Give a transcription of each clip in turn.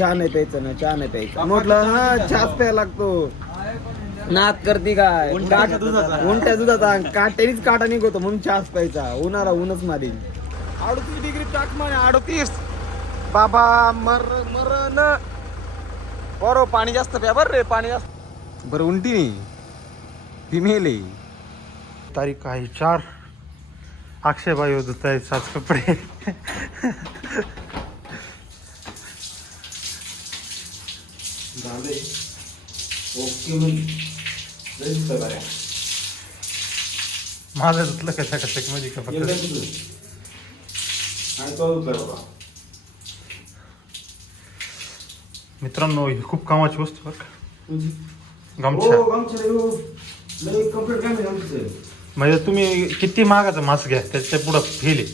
चहा नाही प्यायचं ना चहा नाही प्यायचं. म्हटलं हा चहाच प्यायला लागतो. नाद करते काय. उंट्या दुधाचा. काट्यानीच काटा निघतो म्हणून चहाच प्यायचा. उन्हाला ऊनच मारी अडतीस डिग्री तापमान आहे अडतीस. बाबा मर मरण. बरो पाणी जास्त प्या बरं रे पाणी जास्त. बरं उंटी नाही. ती मेले. तारीख आहे चार. अक्षयबाई होत आहे साच कपडे झाले ओके माझं धुतलं कशा कशा मध्ये का फक्त? मित्रांनो ही खूप कामाची वस्तू बरं का. गमछा. म्हणजे तुम्ही किती महागाचा मास्क घ्या त्याच्या पुढं फेले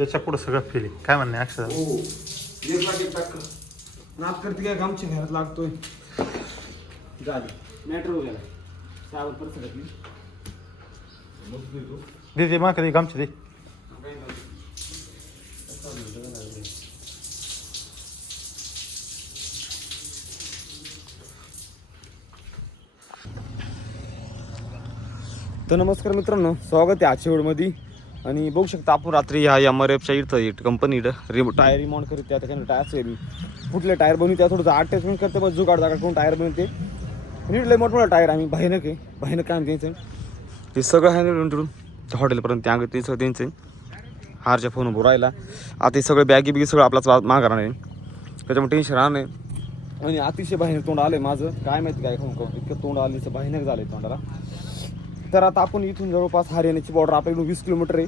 त्याच्या पुढं सगळं फेले काय म्हणणे अक्षर? नात करते काय गामच्या घरात लागतोय. झाले मॅटर गेला. सावर परत सगळं दे दे मा कधी गमछा दे. तर नमस्कार मित्रांनो स्वागत आहे आजच्या वेळमध्ये आणि बघू शकता आपण रात्री ह्या एम आर एफच्या इथं कंपनी रिमो टायर रिमोट करते त्या ठिकाणी टायर कुठले टायर बनवते त्या थोडंसं अटॅचमेंट करते बस जुगाड जागा करून टायर बनवते. नीटले मोठमोठा टायर आम्ही भयानक आहे. भयानक काय द्यायचं हे सगळं आहे ना तिकडून हॉटेलपर्यंत त्या ते सगळं त्यांचं आहे. हारच्या फोन उभं राहिला. आता हे सगळं बॅगी बिगी सगळं आपलाच माग राहणार नाही त्याच्यामुळे टेन्शन राहणार नाही. आणि अतिशय भयानक तोंड आलंय माझं. काय माहिती काय खाऊन इतकं तोंड आलं झालं आहे तोंडाला. तर आता आपण इथून जवळपास हरियाणाची बॉर्डर आपल्याकडून वीस किलोमीटर आहे.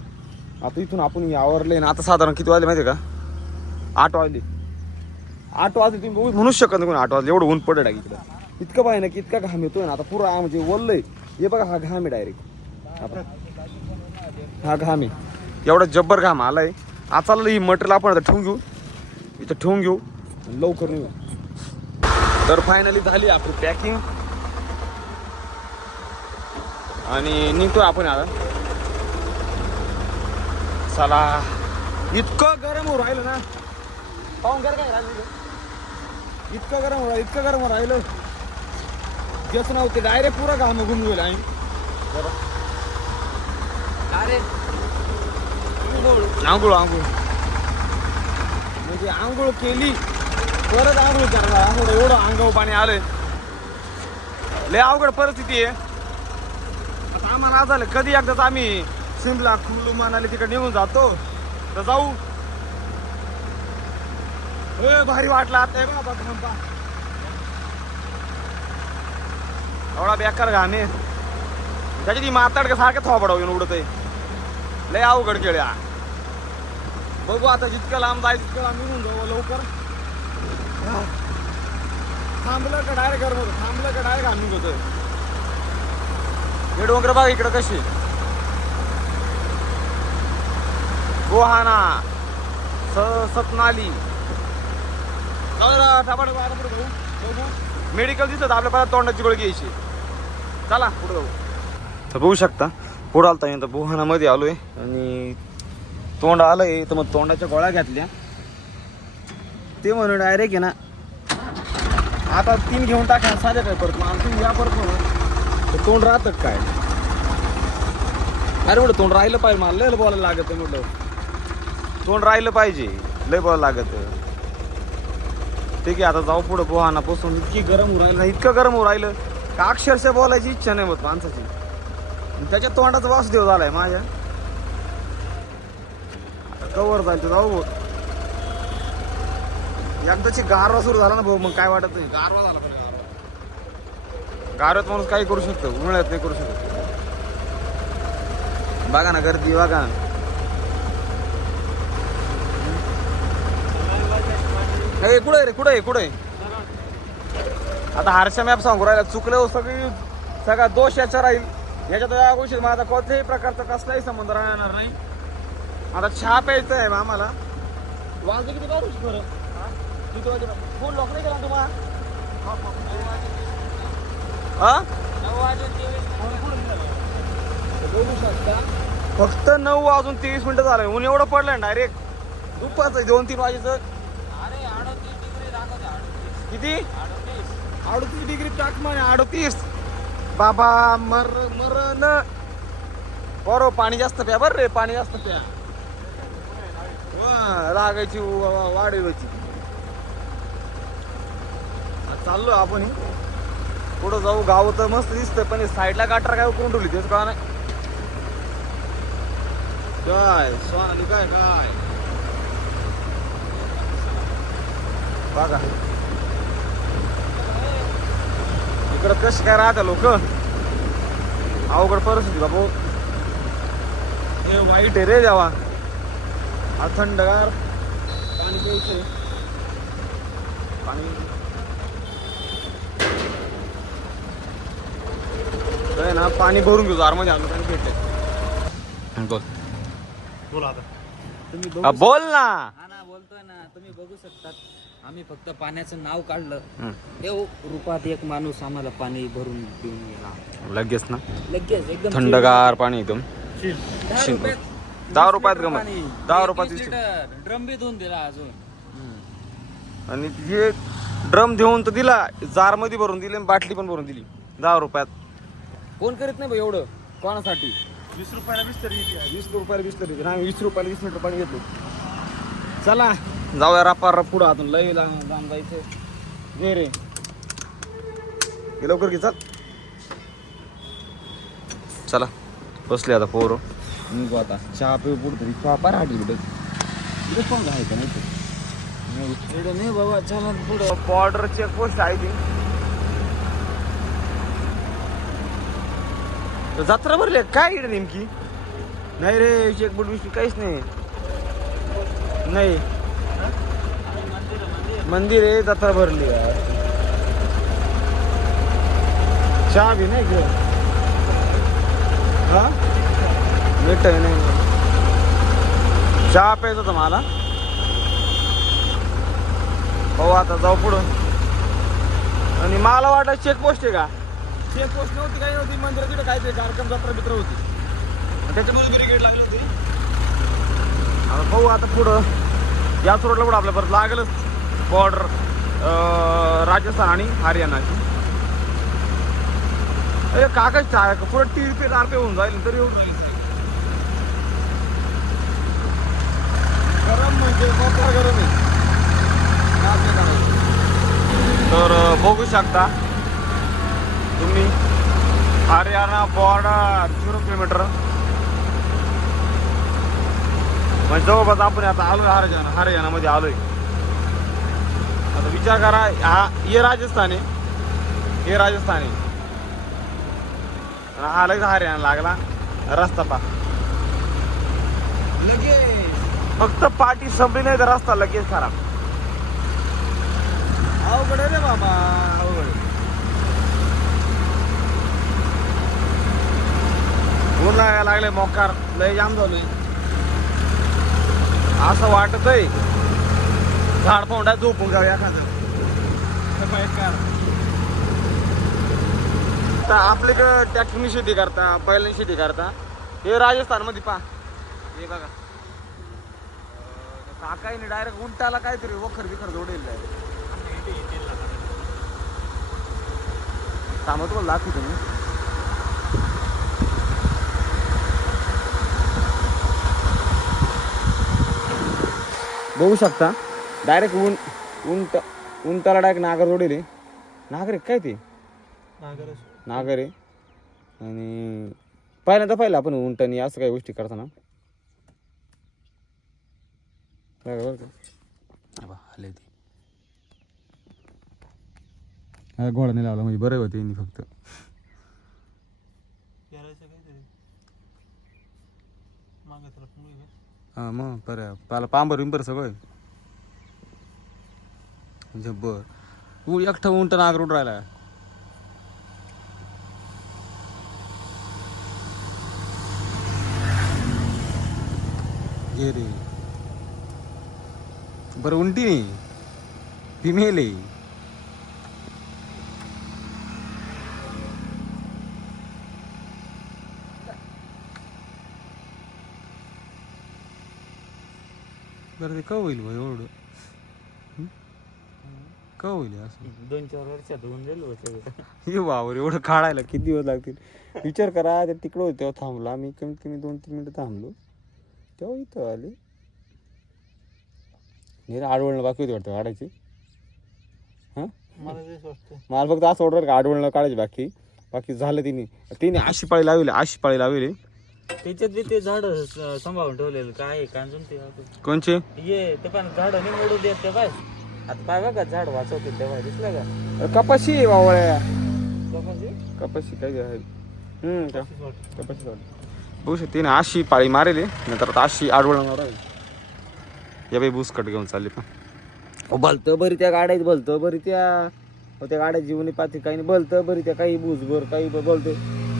आता इथून आपण आवरले ना आता साधारण किती वाजले माहिती आहे का? आठ वाजले. आठ वाजले तुम्ही बघू म्हणूच शकत नाही कोण आठ वाजले. एवढं ऊन पडलं आहे इकडं. इतकं पाहिजे की इतका घाम येतोय ना आता पुरा म्हणजे वल्लय. हे बघा हा घाम आहे डायरेक्ट हा घाम आहे. एवढा जब्बर घाम आलाय. आता चाललं ही मटेरियल आपण आता ठेवून घेऊ. इथं ठेवून घेऊ. लवकर निघू. तर फायनली झाली आपली पॅकिंग आणि निघतोय आपण आता. चला. इतकं गरम हो राहिलं ना. पाहून कर काय राहिलं इतकं गरम हो राहिलं इतकं गरम हो राहिलं. जेच नव्हते डायरेक्ट पुरा घाम घुम गेला आणि. आंघोळ आंघोळ. म्हणजे आंघोळ केली परत आंघोळ करणार. आंघोळ एवढं अंगावर पाणी आलंय. लय अवघड परिस्थिती आहे. नाराज झालं. कधी एकदाच आम्ही शिमला कुलू मनाली तिकडे निघून जातो. तर जाऊ. ए, भारी वाटला आता. बाबा एवढा बेकार घाणे आहे. त्याची ती माताड सारखं थोपडाव येऊन उडत आहे लय अवघड खेळ बघू आता जितकं लांब जाय तितकं लांब निघून जाऊ लवकर. थांबलं का डायरेक्ट घर थांबलं का डायरेक्ट घाम निघतोय हे डोंगर बघा इकडं कशी. गोहाना स सतनाली. मेडिकल दिसत आपल्या पायात तोंडाची गोळी घ्यायची. चला पुढे जाऊ. तर बघू शकता पुढं आलता येईल तर बुहानामध्ये आलोय आणि तोंड आलंय तर मग तोंडाच्या गोळ्या घेतल्या. ते म्हणून डायरेक्ट आहे ना आता तीन घेऊन टाका साध्या काय परत मग आणखी या परत म्हणून तर तोंड राहतं का काय? अरे म्हटलं तोंड राहिलं पाहिजे मला लय बोलायला लागत आहे म्हटलं तोंड राहिलं पाहिजे लय बोलायला लागत आहे. ठीक आहे आता जाऊ पुढं पोहाना पोसून. इतकी गरम होऊ राहिलं इतकं गरम होऊ राहिलं का अक्षरशः बोलायची इच्छा नाही होत माणसाची. त्याच्या तोंडाचा वासुदेव झालाय माझ्या. कवर तर जाऊ भाऊ. एकदाची गारवा सुरू झाला ना भाऊ मग काय वाटत नाही. गारवा झाला गारव्यात माणूस काही करू शकतो उन्हाळ्यात नाही करू शकत. बघा ना गर्दी बघा. हे कुठे रे कुठे कुठे आता हारशा मॅप सांगू राहिला चुकलं हो सगळी सगळा दोष याचा राहील. याच्यात या गोष्टीत माझा कोणत्याही प्रकारचा कसलाही संबंध राहणार नाही. आता चहा प्यायचा आहे आम्हाला. वाजले किती काढू बरं? फोन लॉक नाही केला तुम्हाला? हा? फक्त नऊ वाजून तेवीस मिनिटं झालं ऊन एवढं पडलं डायरेक्ट दुपारचं दोन तीन वाजेचं. किती? अडतीस. डिग्री तापमान अडतीस. बाबा मर मरण. बरोबर पाणी जास्त प्या बरं रे पाणी जास्त प्या. लागायची वा- वा- वाढ व्हायची आता चाललो आपण. पुढं जाऊ गाव तर मस्त दिसतं पण साईडला गाटर काय उकरून ठेवली तेच का नाही काय स्वानी काय काय? बघा. इकडं कशी काय राहते लोक? अवघड परिस्थिती बाबू. हे वाईट आहे रे देवा. हा थंडगार पाणी प्यायचं पाणी काय ना पाणी भरून घेऊ आरमध्ये आलो पाणी भेटले बोल. बोला आता. तुम्ही बघू बोल ना. हा ना बोलतोय ना. तुम्ही बघू शकतात. आम्ही फक्त पाण्याचं नाव काढलं. देव रूपात एक माणूस आम्हाला पाणी भरून देऊन गेला. लगेच ना. लगेच एकदम थंडगार पाणी एकदम. दहा शिंक. रुपयात दहा वीस रुपयात लिटर गमत. पाणी. दहा एक रुपयात वीस वीस लिटर ड्रम बी धुवून दिला अजून. आणि हे ड्रम देऊन तर दिला. जारमध्ये भरून दिली आणि बाटली पण भरून दिली. दहा रुपयात. कोण करीत नाही बा एवढं? कोणासाठी? वीस रुपयाला वीस तरी वीस रुपयाला वीस लिटर आम्ही वीस रुपयाला वीस लिटर पाणी घेतो चला. जाऊया रापार पुढं आतून लय लांब जायचं घे रे. हे लवकर घे चल. चला. बसले आता पोरं. निघू आता. चहा पिऊ पुढे तरी. चहा पार हाटी कुठे? इथेच पण आहे का नाही नाही. बाबा चला पुढं. बॉर्डर चेक पोस्ट आहे ती. तर जत्रा भरली आहे. काय इकडे नेमकी? नाही रे चेकबुट बिस्कुट काहीच नाही. नाही. मंदिर आहे जत्रा भरली आहे. चहा बी नाही घेऊ हा? भेट आहे नाही. चहा प्यायचा होता मला. हो आता जाऊ पुढं. आणि मला वाटलं चेकपोस्ट आहे का? चेकपोस्ट नव्हती काही नव्हती. मंदिरात तिथे काहीतरी कार्यक्रम जत्रा मित्र होती. आणि त्याच्यामध्ये ब्रिगेड लागली होती. आता पाहू आता पुढं. याच रोडला पुढं आपल्या परत लागेलच. बॉर्डर राजस्थान आणि हरियाणाची. अरे काकाच चाय पुढं टी पे चार पे होऊन जाईल तरी येऊन जाईल. गरम म्हणजे गरम आहे. तर बघू शकता. तुम्ही हरियाणा बॉर्डर झिरो किलोमीटर म्हणजे जवळपास आपण आता आलोय हरियाणा हरियाणामध्ये आलोय. आता विचार करा हा हे राजस्थान आहे. हे राजस्थान आहे. हा लगेच हरियाणा लागला. रस्ता पा लगेच. फक्त पाठी संपली नाही तर रस्ता लगेच खराब. अवघड रे बाबा अवघड आहे. ऊन लागायला लागले मोकार. लय जाम झालोय. असं वाटत आहे झाड पाहुंडा झोपून जाऊया एखादं. तर आपल्याकडं ट्रॅक्टरनी शेती करता बैलांनी शेती करता. हे राजस्थानमध्ये पा हे बघा. काकाईने डायरेक्ट उंटाला काहीतरी वखर बिखर जोडेल थांबत तुम्हाला दाखवतो तुम्ही बघू शकता. डायरेक्ट उंट उंट उंटाला डायरेक्ट नागर जोडेल नागर काय ते? नागर आहे. आणि पहिल्यांदा पाहिलं आपण उंटानी असं काही गोष्टी करताना. बरं का? बा आले ते. हा, घोडा नाही लावला म्हणजे बरं होते फक्त. हां मग पर पाला पांबर बिंबर सगळं जब्बर म्हणजे उ एकटा उंट नागर राहिला घे रे. बरं उंटी नाही. फिमेल आहे. बरं ते का होईल भाई एवढं? का होईल असं? दोन चार वर्षात होऊन जाईल हे बावर एवढं काढायला किती दिवस लागतील? विचार करा ते तिकडं होते तेव्हा थांबलो. आम्ही कमीत कमी दोन तीन मिनिटं थांबलो. तेव्हा इथं आले. निरा आडवळणं बाकी होती वाटतं काढायची. हां? मला तेच वाटतं मला फक्त असं ऑर्डर का आडवळणं काढायची बाकी. बाकी झालं तिने. तिने अशी पाळी लावली अशी पाळी लावली त्याच्यात बी ते झाड सांभाळून ठेवलेलं काय आहे, कांजून ते आपण. कोणचे? ये ते पण झाड नाही मोडू देत ते बाय. आता पाय बघा झाड वाचवते तेव्हा दिसलं का? कपाशी आहे बावळ्या कपाशी? कपाशी काय आहे हम्म का? तेच वाटतं. कपाशी लावली बघू शकते ना अशी पाळी मारेली नंतर आता अशी आडवळ मारेल या बाई बूस कट घेऊन चालली पण. भलतं बरी त्या गाड्यात भलतं बरी त्या अहो, त्या गाड्या जीवनी पाती काही नाही भलतं बरी त्या काही भर काही ब- बोलते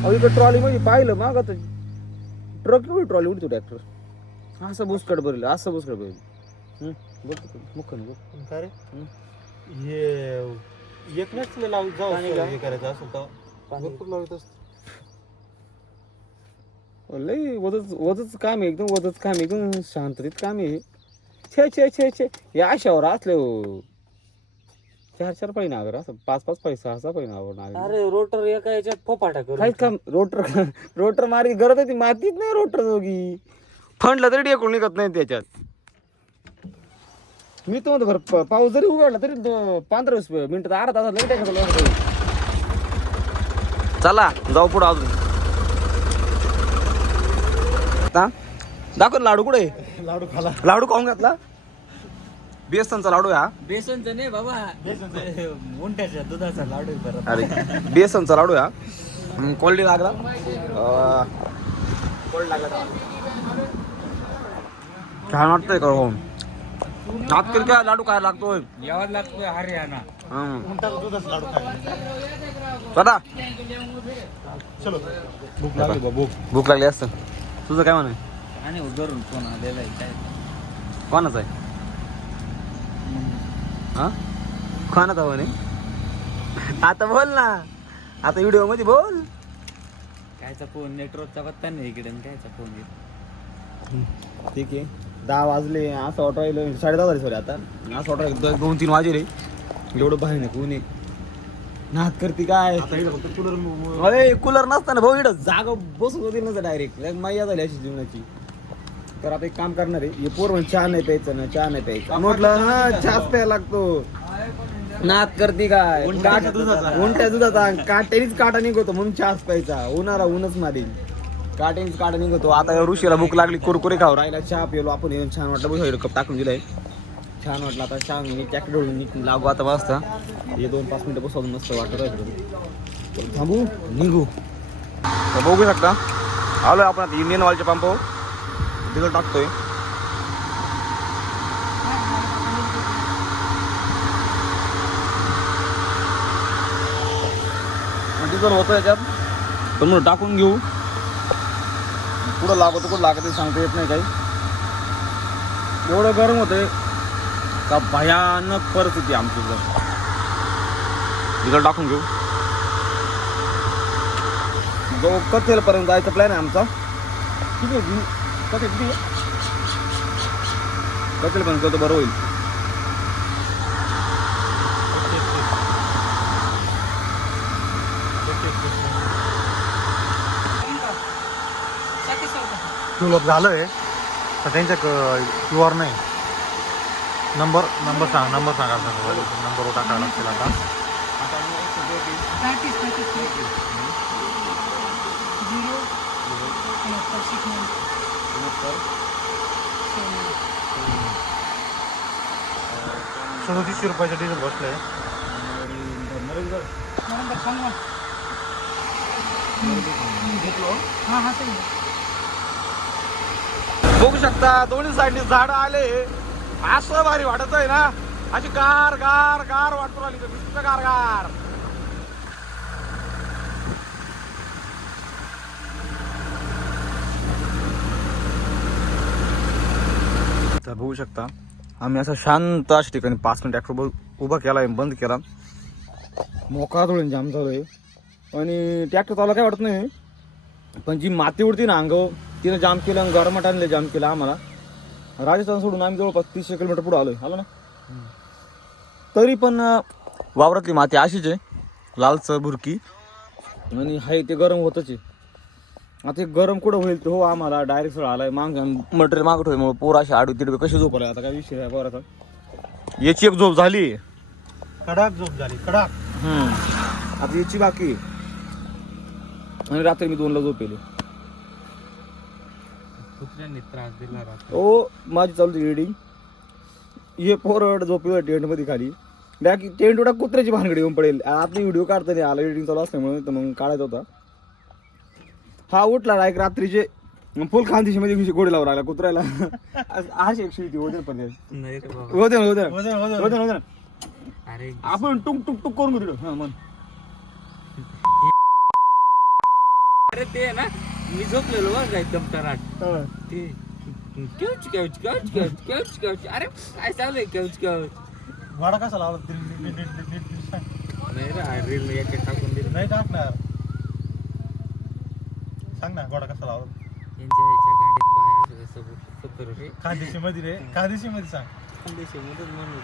अहो इकडं ट्रॉली मध्ये पाहिलं माग ट्रक एवढी ट्रॉली उडतो ट्रॅक्टर असं बुसकट भरलं असं बुसकट भरलं मुख बघ रे हं? लाव जाऊ. हे करायचं असं तर पाणी. भरपूर लावत असतं लय वजच वजच काम आहे एकदम वजच काम आहे एकदम शांततेत काम आहे हे. छे छे छे छे या अशावर असले हो चार चार पाहिजे नागर असं पाच पाच पाहिजे सहा सहा पाहिजे नागर अरे रोटर एका याच्यात फोपाटा करू काहीच काम रोटर रोटर मारी गरज आहे ती मातीत नाही रोटर दोघी. फंडला तरी डेकून निघत नाही त्याच्यात. मी तो म्हणतो बरं प- पाऊस जरी उघडला तरी पंधरा वीस मिनिटात अर्धा तासात लगेच टाकायचं. चला जाऊ पुढं अजून. आता? दाखव लाडू कुठे लाडू खाला. लाडू खाऊन घातला? बेसनचा लाडू आहे हा. बेसनचं नाही बाबा. मुंट्याच्या दुधाचा लाडू आहे अरे बेसनचा लाडू आहे हा. क्वालिटी लागला? कोल्ड लागला छान वाटतंय का हो? केलं काय लाडू काय लागतोय? यावं लागतोय हरियाणा. हम्म. उंटाला दूधच लाडू खायला स्वतः चलो. भूक लागली बा भूक. भूक लागली असतं तुझं काय म्हणे? आणि उधरून फोन आलेला आहे काय? कोणाचं आहे? हा? कोणाचा म्हणे आता बोल ना. आता व्हिडिओमध्ये बोल. कायचा फोन नेटवर्कचा पत्ता नाही इकडे आणि कायचा फोन येतो ठीक आहे. दहा वाजले असं ऑटो राहिलं साडे दहा झाले सॉरी आता. असं ऑटो राहिलं दोन तीन वाजले. एवढं बाहेर नाही कोणी नात करते काय? अरे कूलर नसताना भाऊ इकडं जागा बसू होती नसतं डायरेक्ट मैया झाली अशी जीवनाची. तर आता एक काम करणार आहे. हे पोर म्हणजे चहा नाही प्यायचं ना चहा नाही प्यायचं. म्हटलं हा चहाच प्यायला लागतो. नात करते काय? दुधाचा. उंट्या दुधाचा. काट्यानीच काटा निघतो म्हणून चहाच प्यायचा. उन्हाळा ऊनच मारेल काट्यानीच काटा निघतो. आता या ऋषीला भूक लागली कुरकुरे खाऊ राहिला चहा पिलो आपण येऊन छान वाटलं. बघ कप टाकून दिलाय. छान वाटलं आता छान मी टॅक्टर लागू आता वाजता. हे दोन पाच मिनिटं बसवून मस्त वाटत थांबू निघू. बघू शकता. आलोय आपण आता इंडियन ऑइलच्या पंपावर तिथं टाकतोय. डिझेल होतं याच्यात पण मग टाकून घेऊ. पुढं लागतो कुठं लागत सांगता येत नाही काही. एवढं गरम होतंय. का भयानक परिस्थिती आमची जर डिझेल टाकून घेऊ. जो कथेलपर्यंत जायचा प्लॅन आहे आमचा. ठीक आहे? किती? कथेलपर्यंत गेलो तर बरं होईल क्यू अप झालंय तर त्यांच्या क्यू आर नाही नंबर नंबर सांग नंबर सांगा नंबरवर टाकावं लागतील आता सदतीसशे रुपयाचं डिझेल बसलंय बघू शकता दोन्ही साईडने झाड आले. असं भारी वाटत आहे ना. अशी गार गार गार वाटतो. नुसतं गार गार. बघू शकता. आम्ही असं शांत अशा ठिकाणी पाच मिनिट ट्रॅक्टर उभा केला बंद केला. मोकळा थोडं जाम झालो आहे आणि ट्रॅक्टर चालला काय वाटत नाही. पण जी माती उडती ना अंगावर तिनं जाम केलं आणि गरमटाने जाम केलं आम्हाला. राजस्थान सोडून आम्ही जवळपास तीसशे किलोमीटर पुढे आलोय. आलो ना? तरी पण वावरातली माती अशीच आहे. लालचं भुरकी. आणि हाय ते गरम होतच आहे. आता हे गरम कुठं होईल तो हो आम्हाला. डायरेक्ट सगळं आलाय. माग मटेरियल मागत होय मग पोर अशी आडू तिडवे कसे झोपलाय आता काय विषय आहे पोराचा. याची एक झोप झाली. कडक झोप झाली कडक. हम्म. आता याची बाकी. आणि रात्री मी दोनला झोपेली. कुत्र्यांनी त्रास दिला राहतो ओ माझी चालू रिडिंग हे पोरड झोपी टेंटमध्ये खाली. बाकी टेंट उडा कुत्र्याची भानगडी येऊन पडेल. आता व्हिडिओ काढता नाही आला रिडिंग चालू असल्यामुळे तर मग काढायचा होता. हा उठला डायरेक्ट रात्रीचे. फुल खानदेशी मध्ये गोडी लावून राहिला कुत्र्याला. आज एकशे ती होते पण नाही रे बाबा. होते ना होते ना. वजन वजन होते ना. होते ना अरे. आपण टुक टुक टुक करून घेतो हा मन अरे ते ना मी झोपलेलो बघ एकदम तराट. ते केवच केवच केवच केवच केवच केवच. अरे काय चालू आहे केवच केवच? वाडा कसा लावला. नाही रे रील एक टाकून दिली. नाही टाकणार. सांग ना गोडा कसा लावला? यांच्या ह्याच्या गाडीत पाय असं कसं बघ- सत्तर रे खानदेशी मध्ये रे खानदेशी मध्ये सांग. खानदेशामध्येच म्हणून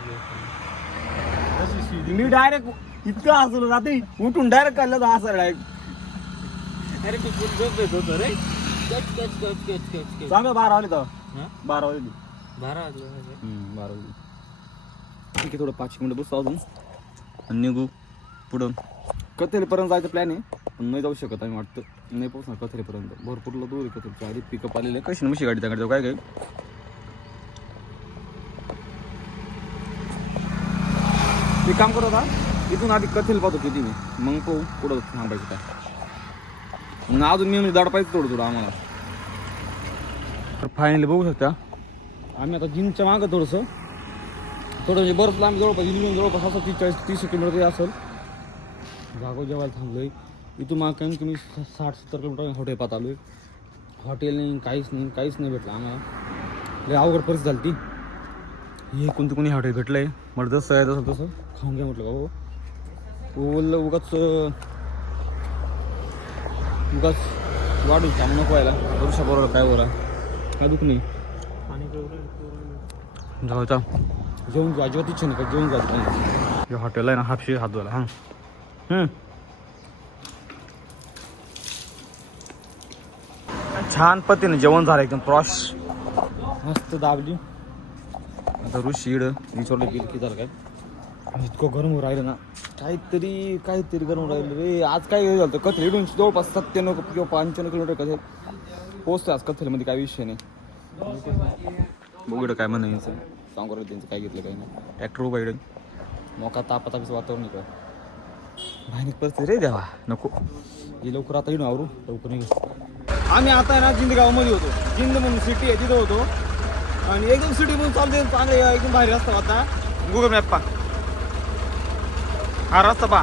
कशी शिदी मी डायरेक्ट इतकं हसलो रात्री उठून डायरेक्ट काढलं तर हसायला डायरेक्ट अरे तू फुल झोपेत होतो रे. कच कच कच कच कच कच. चांगलं बारा वाजले तर. हा? बारा वाजले. बारा वाजले माझे. बारा वाजले. ठीक आहे थोडं पाच मिनिटं बसतो अजून. आणि निघू पुढं. कथेरीपर्यंत जायचं प्लॅन आहे. पण नाही जाऊ शकत आम्ही वाटतं. नाही पोहोचणार कथेरीपर्यंत भरपूरला दूर आहे कथेरीची आधी पिकअप आलेले. कशी नशी गाडी त्याकडे काय काय? मी काम करत आता. इथून आधी कथेल पाहतो किती. मी मग पाहू पुढं थांबायचं काय. मग अजून मी म्हणजे दाड पाहिजे थोडं थोडं आम्हाला. तर फायनली बघू शकता. आम्ही आता जिमच्या मागं थोडंसं. थोडं म्हणजे बरंच लांब जवळपास इथून जवळपास असं तीस चाळीस तीस किलोमीटर तरी असेल. जागो जेवायला थांबलोय. इथून माग कमी कमी साठ सत्तर किलोमीटर हॉटेल पाहत आलोय. हॉटेल नाही काहीच नाही काहीच नाही भेटलं आम्हाला. लय अवघड परिस्थिती झाली ती हे कोणती कोणी हॉटेल भेटलंय? म्हटलं जसं आहे तसं तसं खाऊन घ्या म्हटलं का हो ओलं उगाच उगाच वाढून काम नको व्हायला. वर्षा बरोबर काय बोला काय दुख नाही. जाऊ जा जेवण अजिबात इच्छा नाही का जेवण जात हे हॉटेल आहे ना हापशी हात धुवायला हां. छान पद्धतीने जेवण झालं एकदम प्रॉश मस्त दाबली. आता ऋषी इड विचारलं की किती झालं काय? इतकं गरम राहिलं ना. काहीतरी काहीतरी गरम राहिलं रे. आज काय झालं होतं? कथेल इडून जवळपास सत्त्याण्णव किंवा पंच्याण्णव किलोमीटर कथेल. पोहोचतो आज कथेलमध्ये काय विषय नाही. बघू काय म्हणायचं सांगू राहिलं त्यांचं काय घेतलं काय नाही. ॲक्टर उभा इकडे मोका तापा तापीचं वातावरण इकडं. भयानक परिस्थिती रे देवा. नको. हे लवकर आता येऊन आवरू. लवकर निघू. आम्ही आता आहे ना जिंद होतो. जिंद म्हणून सिटी आहे तिथं होतो. आणि एकदम सिटी म्हणून चालते चांगले एकदम भारी रस्ता आता गुगल मॅप पा हा रस्ता पा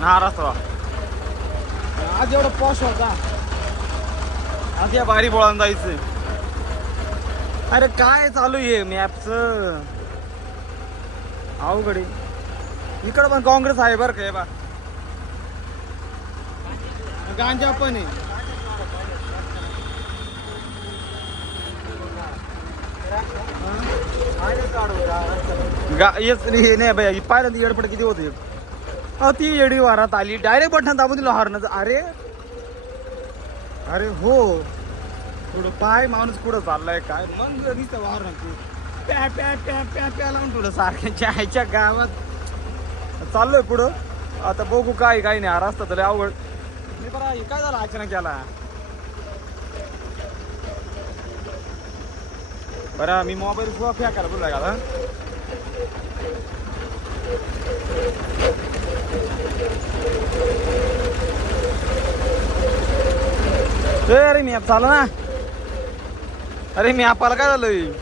हा रस्ता पा आज एवढा पॉश होता. आज या भारी बोळान जायचं. अरे काय चालू आहे मॅपच अवघड आहे. इकडं पण काँग्रेस आहे बरं का हे बा गांजा पण आहे. गा- हेच हे नाही बाई पाहिलं ती एडपट किती होते? अहो ती येडी वारात आली. डायरेक्ट बटन दाबून दिलं हॉर्नच अरे अरे हो. थोडं पाय माणूस पुढं चाललाय काय? मग दिसतं तू. प्या प्या प्या प्या प्या लावून थोडं सारख्याच्या आईच्या गावात. चाललोय पुढं. आता बघू काय काय नाही. रस्ता तर अवघड. नाही बरं काय झालं? अचानक याला? बरं मी मोबाईल सुद्धा फेकायला बोलला का ए, अरे मी चाल ना. अरे मी आपाला काय झालं?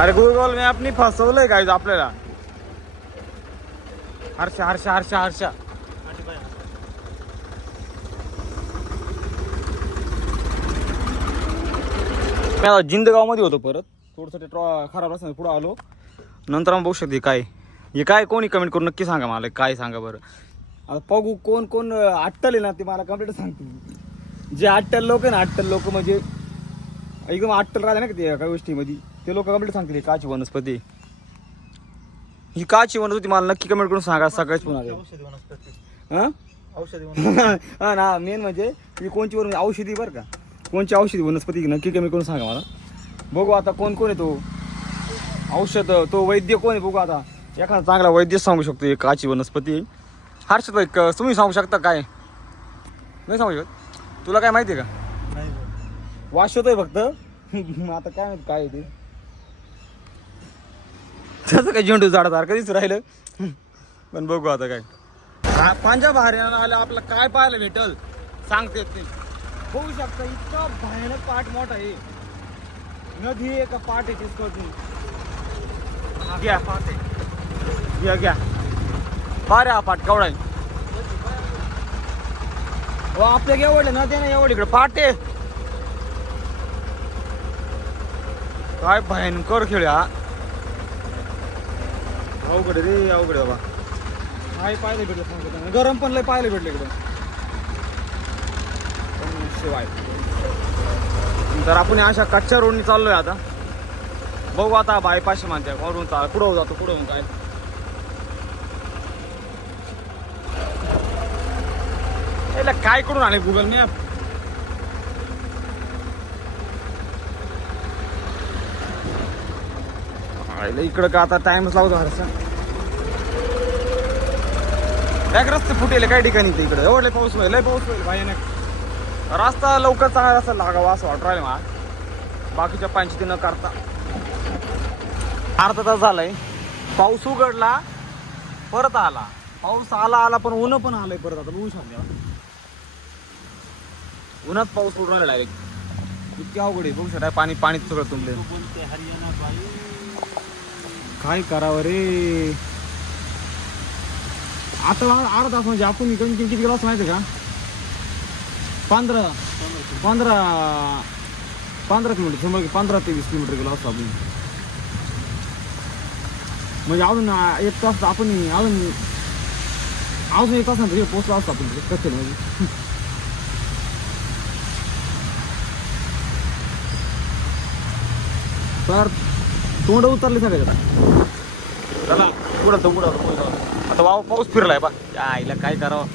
अरे गुगल मॅपनी फसवलंय काय आपल्याला. हर्ष हर्ष हर्ष हर्ष. मी आता जिंदगावमध्ये होतो परत. थोडंसं ते ट्रॉ खराब असताना पुढं आलो. नंतर मग बघू शकते काय. हे काय कोणी कमेंट करून नक्की सांगा मला. काय सांगा बरं. आता बघू कोण कोण अट्टल आहे ना ते मला कंप्लीट सांगतील. जे आटल लोक आहे ना आटल लोक म्हणजे एकदम अट्टल राहते ना का ते एका गोष्टीमध्ये ते लोक कंप्लीट सांगतील काची वनस्पती. ही काची वनस्पती मला नक्की कमेंट करून सांगा सगळ्याच पुन्हा हां? ना मेन म्हणजे ही कोणची वन औषधी बरं का. कोणची औषधी वनस्पती नक्की कमी करून सांगा मला. बघू आता कोण कोण आहे तो. औषध तो वैद्य कोण आहे बघू आता. एखादा चांगला वैद्य सांगू शकतो एक काची वनस्पती. हर्षद भाई क- तुम्ही सांगू शकता काय? नाही सांगू शकत? तुला काय माहिती आहे का? येतोय फक्त. आता काय माहिती काय ते? त्याचं काय झेंडू झाडासारखं दिसू राहिलं. पण बघू आता काय. हा, पंजाब हरियाणा आलं आपलं काय पाहायला भेटल? सांगते ते बघू शकता इतका भयानक पाठ मोठा आहे. नदी आहे का पाठ आहे तेच घ्या. घ्या घ्या. पारे हा पाठ केवढा आहे. हो आपल्या एवढे नदी ना एवढी इकडे पाठ आहे. काय भयंकर खेळ हा. अवघड आहे रे अवघड आहे बाबा. काय पाहायला भेटलं सांगतो त्यांना. गरम पण लय पाहायला भेटलं इकडं. पण शिवाय. तर आपण अशा कच्च्या रोडनी चाललोय आता. बघू आता बायपास म्हणते वरून चाल पुढं जातो पुढं काय काय करून आले गुगल मॅप आईला इकडं का आता टाइमच लावतो हरसा बॅग रस्ते फुटेले काही ठिकाणी ते इकडे? एवढे पाऊस होईल लय पाऊस होईल. भयानक. रस्ता लवकर चांगला रस्ता लागावा असं वाटू राहिलं मला. बाकीच्या पंचायती न करता. अर्धा तास झालाय. पाऊस उघडला परत आला. पाऊस आला आला पण ऊन पण आलंय परत आता. बघू शकते. उन्हात पाऊस उडून राहिला डायरेक्ट इतकी अवघड आहे. बघू शकता पाणी पाणीच सगळं बोलते हरियाणा काय करावं रे? आता अर्धा तास म्हणजे आपण इकडून किती किती गेलो असं माहिती आहे का? पंधरा. पंधरा. पंधरा किलोमीटर शंभर पंधरा ते वीस किलोमीटर गेलो असतो आपण. म्हणजे अजून एक तास आपण अजून अजून एक तास नंतर पोचलो असतो आपण. कसे म्हणजे. तर तोंड उतरले सगळे. चला पुढं तो पुढं पुढं आता वाव पाऊस फिरलाय बा. त्या आईला काय करावं?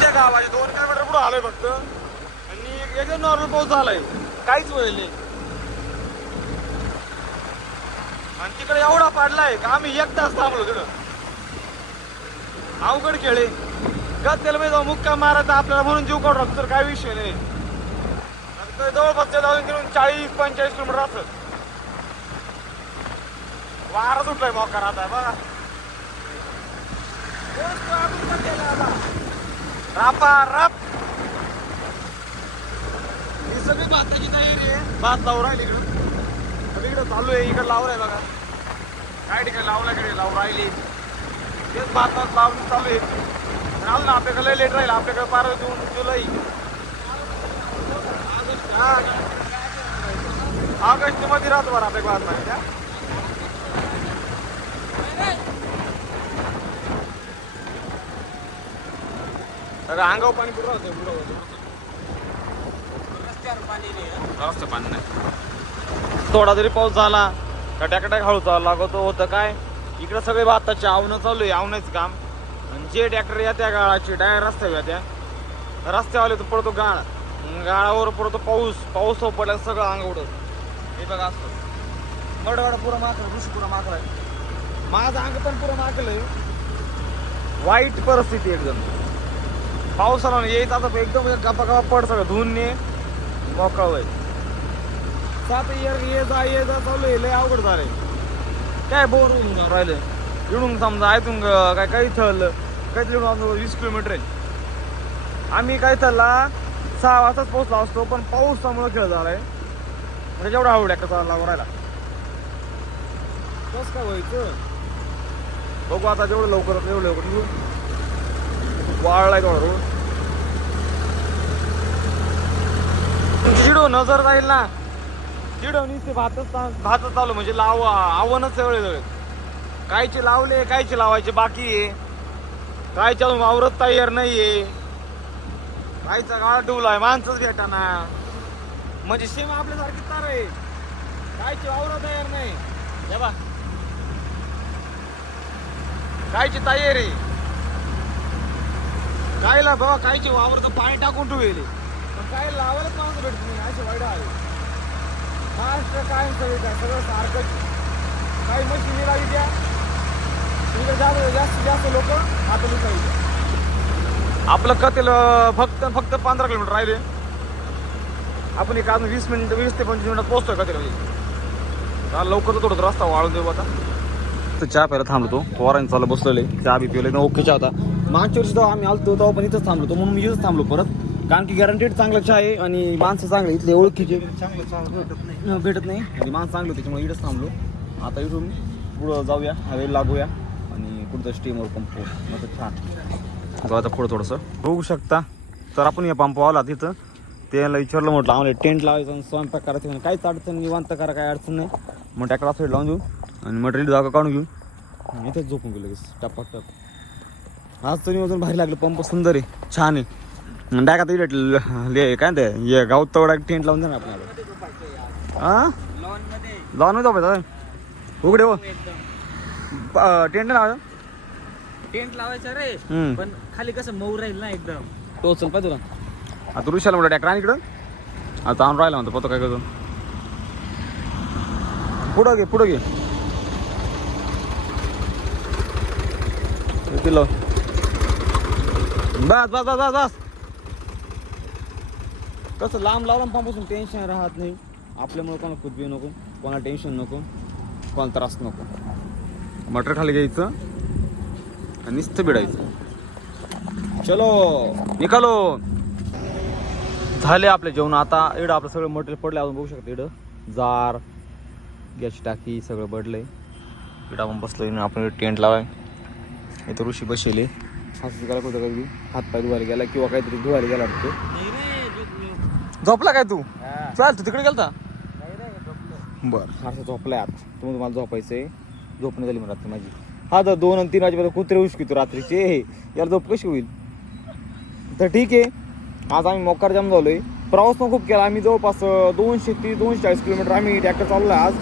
त्या गावाचे दोन किलोमीटर पुढे आलोय फक्त. आणि एकदम नॉर्मल पाऊस झालाय. काहीच वेळ नाही. आणि तिकडे एवढा पाडलाय का आम्ही एक तास थांबलो तिकडं. अवघड खेळे गद्देला मी जाऊ मुक्का मारायचा आपल्याला म्हणून जीव काढू लागतो तर काय विषय नाही. जवळपास जाऊन चाळीस पंचेचाळीस किलोमीटर असत वारा सुटलाय मोकार आता बघा. रापा राप. ही सगळी भाताची तयारी आहे. भात लावून राहिली इकडं. चालू आहे इकडं लावलाय बघा. काय ठिकाणी लावला इकडे लावून राहिली. तेच भात भात लावून चालू आहे. पण ना आपल्याकडे लेट राहील. आपल्याकडे बारा जून जुलै. ऑगस्टमध्ये राहतो बरं आपल्या भात नाही अरे अंगावर पाणी पुरं होतं पुढं होतं. रस्त्यावर पाणी नाही. रस्ते पाणी नाही थोडा जरी पाऊस झाला कट्याकट्या हळू चालू लागतो होतं काय? इकडे सगळे भाताचे आवणं चालू आहे आवण्याचं काम. आणि जे ट्रॅक्टर येत्या गाळाची डायरेक्ट रस्त्यावर येत्या. रस्त्यावाले तर पडतो गाळ. गाळावर पडतो पाऊस. पाऊस पडला सगळं अंग उडत. हे बघा असतं मडवाडा पुरा माकलं ऋषी पुरा माकला माझं अंग पण पुरं माकलंय वाईट परिस्थिती एकदम. पावसाला यायचं आता एकदम गप्पा गप्पा पड सगळं धुवून ने. मोकळा होय. सात इयर ये जा ये जा चालू आहे लय अवघड झालंय. काय बोर होऊन राहिले इडून समजा ऐकून काय काही थल काही तरी आमचं वीस किलोमीटर आहे. आम्ही काय थल्ला सहा वाजताच पोहोचला असतो पण पाऊसामुळे खेळ झालाय. म्हणजे जेवढा आवड आहे कसा लागून राहिला कसं काय व्हायचं? बघू आता जेवढं लवकर एवढं लवकर वाळलाय थोडा रोड चिडो नजर जाईल ना. चिडो नुसते भातच भातच चालू म्हणजे लाव आव्हानच सगळे सगळे कायचे लावले कायचे लावायचे बाकी आहे. कायच्या अजून वावरत तयार नाहीये. कायचा गाळ डुलाय माणसंच घेताना म्हणजे सेम आपल्यासारखी तार आहे. कायची वावरत तयार नाही. हे बा कायची तयारी. कायला बाबा वावर वावरचं पाणी टाकून ठेवले पण काय लावायलाच माणसं भेटत नाही असे वाईट आहे. महाराष्ट्र काय सगळं काय सगळं सारखंच काही मशिनी लावी द्या तिकडे जास्तीत जास्त लोक आता लुकायचे आपलं कतेल फक्त फक्त पंधरा किलोमीटर राहिले. आपण एक अजून वीस मिनिट वीस ते पंचवीस मिनिटात पोहोचतोय कतेल लवकर थोडं रस्ता वाळून देऊ आता. तर चहा प्यायला थांबलो पोरांनी चालू बसलेले. चहा बी पिवले ओके चहा होता. मागच्या वर्षी तेव्हा आम्ही आलतो तेव्हा पण इथंच थांबलो म्हणून मी इथंच थांबलो परत. कारण की गॅरंटेड चांगला चहा आहे आणि माणसं चांगले इथले ओळखीचे. चांगलं चांगलं भेटत नाही. न, भेटत नाही. आणि माणसं चांगलं होते, त्याच्यामुळे इथंच थांबलो. आता इथून पुढं जाऊया. हवेला लागूया. आणि पुढचं स्टीमवर पंप मग छान जाऊ आता पुढं थोडंसं. बघू शकता. तर आपण या पंप आला तिथं. त्याला विचारलं म्हटलं आम्हाला टेंट लावायचं स्वयंपाक करायचं. काहीच अडचण निवांत करा काय अडचण नाही. मग ट्रॅक्टर साईड लावून देऊ. आणि मटेरियल जागा काढून घेऊ. आणि इथंच झोपून गेलो लगेच. टप्पा टप. आज तरी अजून भारी लागलं. पंप सुंदर आहे छान आहे. डायका इथे काय ते? ये गाव तवडा टेंट लावून दे ना आपल्याला. हा लॉनमध्ये झोपायचं उघडे हो. टेंट लावा टेंट लावायचं रे. पण खाली कसं मऊ राहील ना एकदम. तो चल पाहिजे तुला आता ऋषाला म्हणलं ट्रॅक्टर आणि इकडं. आता आणून राहिला म्हणतो पतो काय करतो. पुढं घे पुढं घे. किलो बस बस बस बस बस. कसं लांब लावलं पंपासून टेन्शन राहत नाही. आपल्यामुळे कोणाला कुदबी नको कोणाला टेन्शन नको कोणाला त्रास नको. मटर खाली घ्यायचं आणि नुसतं बिडायचं चलो निकालो. झाले आपले जेवण. आता इडं आपलं सगळं मटेरियल पडलं अजून बघू शकतो इडं जार गॅसची टाकी सगळं पडलंय इडं आपण बसलो आपण टेंट लावाय. इथं ऋषी बसले. हात गेला कुठं कधी हात पाय धुवायला गेला किंवा काहीतरी धुवायला गेला वाटतं. झोपला काय तू? हा. चाल तू तिकडे गेलता. बरं. फारसं झोपलाय आता. तुम्ही तुम्हाला झोपायचंय. झोपणी झाली मला रात्री माझी. हा तर दोन आणि तीन वाजेपर्यंत कुत्रे उशकितो रात्रीचे. याला झोप कशी होईल? तर ठीक आहे. आज आम्ही मोकार जाम झालोय. प्रवास पण खूप केला. आम्ही जवळपास दोनशे तीस दोनशे चाळीस किलोमीटर आम्ही ट्रॅक्टर चाललोय आज.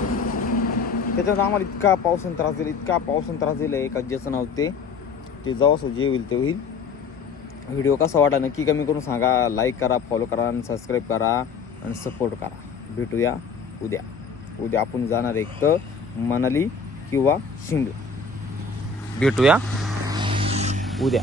त्याच्यात आम्हाला इतका पावसाने त्रास दिला इतका पावसाने त्रास दिला. एका ज्याचं नाव ते ते जाऊ असं जे होईल ते होईल. व्हिडिओ कसा वाटा नक्की कमी करून सांगा. लाईक करा फॉलो करा आणि सबस्क्राईब करा आणि सपोर्ट करा. भेटूया उद्या. उद्या आपण जाणार एक तर मनाली किंवा शिमला. भेटूया उद्या.